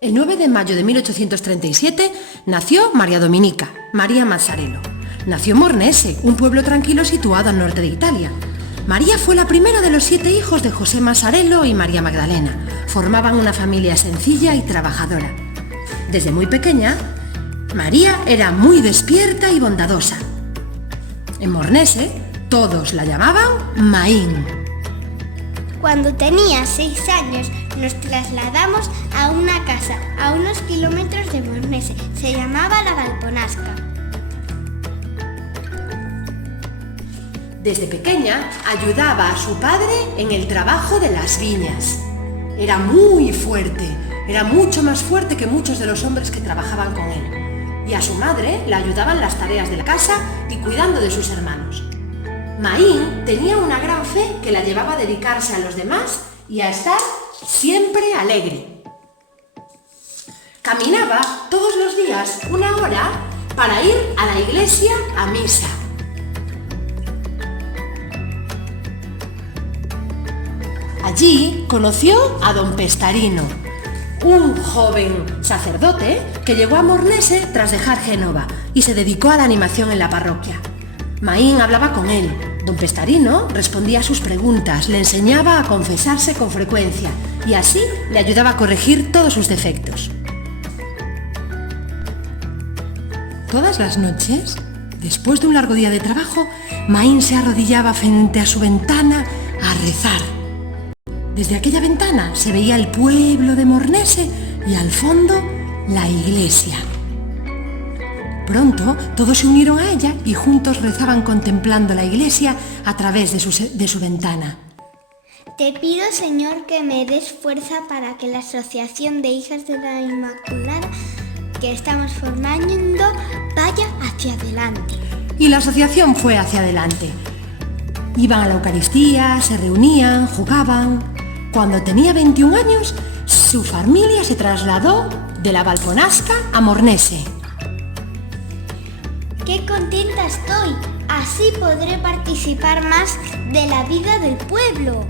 El 9 de mayo de 1837 nació María Dominica, María Mazzarello. Nació en Mornese, un pueblo tranquilo situado al norte de Italia. María fue la primera de los 7 hijos de José Mazzarello y María Magdalena. Formaban una familia sencilla y trabajadora. Desde muy pequeña, María era muy despierta y bondadosa. En Mornese, todos la llamaban Maín. Cuando tenía 6 años, nos trasladamos a una casa a unos kilómetros de Mornese. Se llamaba La Valponasca. Desde pequeña ayudaba a su padre en el trabajo de las viñas. Era muy fuerte, era mucho más fuerte que muchos de los hombres que trabajaban con él. Y a su madre la ayudaban las tareas de la casa y cuidando de sus hermanos. Maín tenía una gran fe que la llevaba a dedicarse a los demás y a estar siempre alegre. Caminaba todos los días 1 hora para ir a la iglesia a misa. Allí conoció a don Pestarino, un joven sacerdote que llegó a Mornese tras dejar Génova y se dedicó a la animación en la parroquia. Maín hablaba con él. Don Pestarino respondía a sus preguntas, le enseñaba a confesarse con frecuencia y así le ayudaba a corregir todos sus defectos. Todas las noches, después de un largo día de trabajo, Maín se arrodillaba frente a su ventana a rezar. Desde aquella ventana se veía el pueblo de Mornese y al fondo la iglesia. Pronto todos se unieron a ella y juntos rezaban contemplando la iglesia a través de su ventana. Te pido, Señor, que me des fuerza para que la Asociación de Hijas de la Inmaculada que estamos formando vaya hacia adelante. Y la asociación fue hacia adelante. Iban a la Eucaristía, se reunían, jugaban. Cuando tenía 21 años, su familia se trasladó de la Valponasca a Mornese. ¡Qué contenta estoy! Así podré participar más de la vida del pueblo.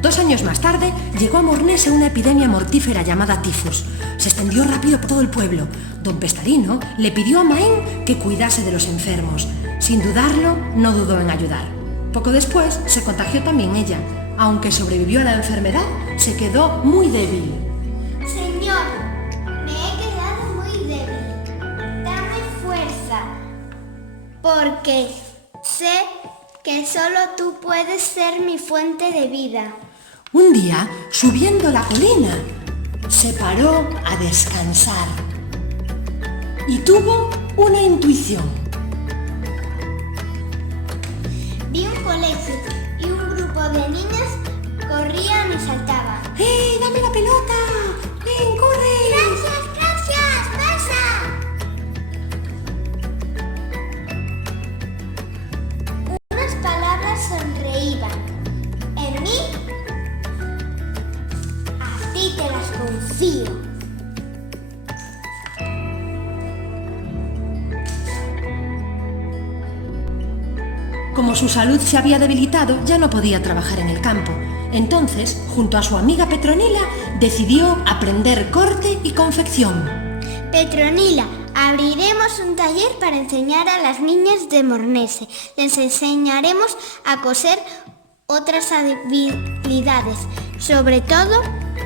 2 años más tarde, llegó a Mornese una epidemia mortífera llamada tifus. Se extendió rápido por todo el pueblo. Don Pestarino le pidió a Maín que cuidase de los enfermos. Sin dudarlo, no dudó en ayudar. Poco después, se contagió también ella. Aunque sobrevivió a la enfermedad, se quedó muy débil. Señor, me he quedado muy débil. Dame fuerza, porque sé que solo tú puedes ser mi fuente de vida. Un día, subiendo la colina, se paró a descansar y tuvo una intuición. Vi un colegio y un grupo de niñas corrían y saltaban. ¡Eh, dame la pelota! ¡Ven, corre! ¡Gracias, gracias! ¡Pasa! Unas palabras sonreían. En mí, a ti te las confío. Como su salud se había debilitado, ya no podía trabajar en el campo. Entonces, junto a su amiga Petronila, decidió aprender corte y confección. Petronila, abriremos un taller para enseñar a las niñas de Mornese. Les enseñaremos a coser otras habilidades, sobre todo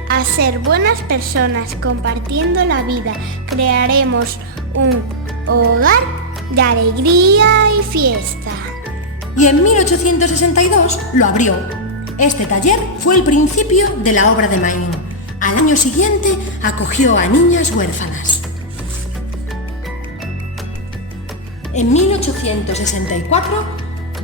a ser buenas personas, compartiendo la vida. Crearemos un hogar de alegría y fiesta. Y en 1862 lo abrió. Este taller fue el principio de la obra de Maín. Al año siguiente acogió a niñas huérfanas. En 1864,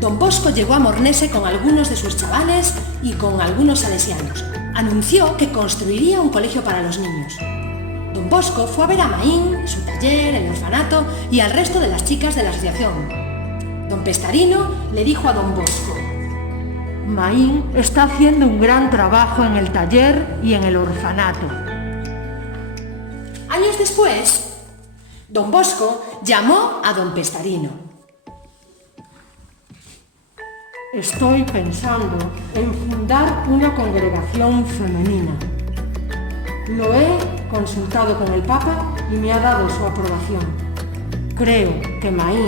don Bosco llegó a Mornese con algunos de sus chavales y con algunos salesianos. Anunció que construiría un colegio para los niños. Don Bosco fue a ver a Maín, su taller, el orfanato y al resto de las chicas de la asociación. Don Pestarino le dijo a don Bosco: Maín está haciendo un gran trabajo en el taller y en el orfanato. Años después, don Bosco llamó a don Pestarino. Estoy pensando en fundar una congregación femenina. Lo he consultado con el Papa y me ha dado su aprobación. Creo que Maín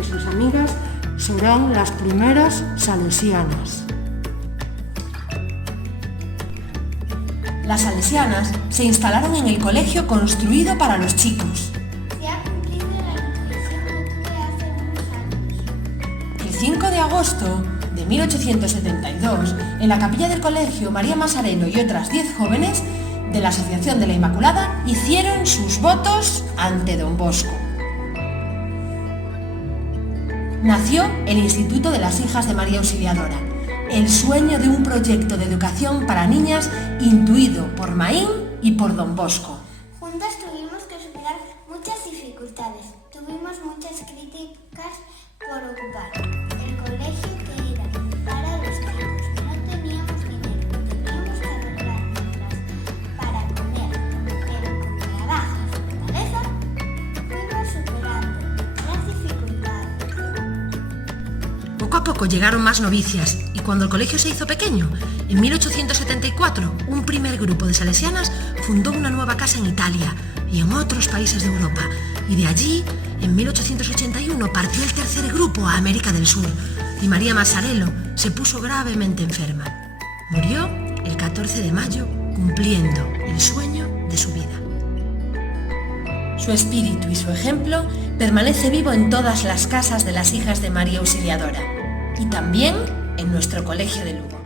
y sus amigas serán las primeras salesianas. Las salesianas se instalaron en el colegio construido para los chicos. Se ha cumplido la intuición que tuve hace unos años. El 5 de agosto de 1872, en la capilla del colegio, María Masarelo y otras 10 jóvenes de la Asociación de la Inmaculada hicieron sus votos ante Don Bosco. Nació el Instituto de las Hijas de María Auxiliadora, el sueño de un proyecto de educación para niñas intuido por Maín y por Don Bosco. Juntas tuvimos que superar muchas dificultades. Tuvimos muchas críticas por ocupar el colegio que era para los chicos. No teníamos dinero, teníamos que arreglárnoslas para comer, pero con trabajo y fortaleza fuimos superando las dificultades. Poco a poco llegaron más novicias y cuando el colegio se hizo pequeño, en 1874, un primer grupo de salesianas fundó una nueva casa en Italia y en otros países de Europa. Y de allí, en 1881, partió el tercer grupo a América del Sur y María Masarelo se puso gravemente enferma. Murió el 14 de mayo, cumpliendo el sueño de su vida. Su espíritu y su ejemplo permanece vivo en todas las casas de las hijas de María Auxiliadora y también en nuestro colegio de Lugo.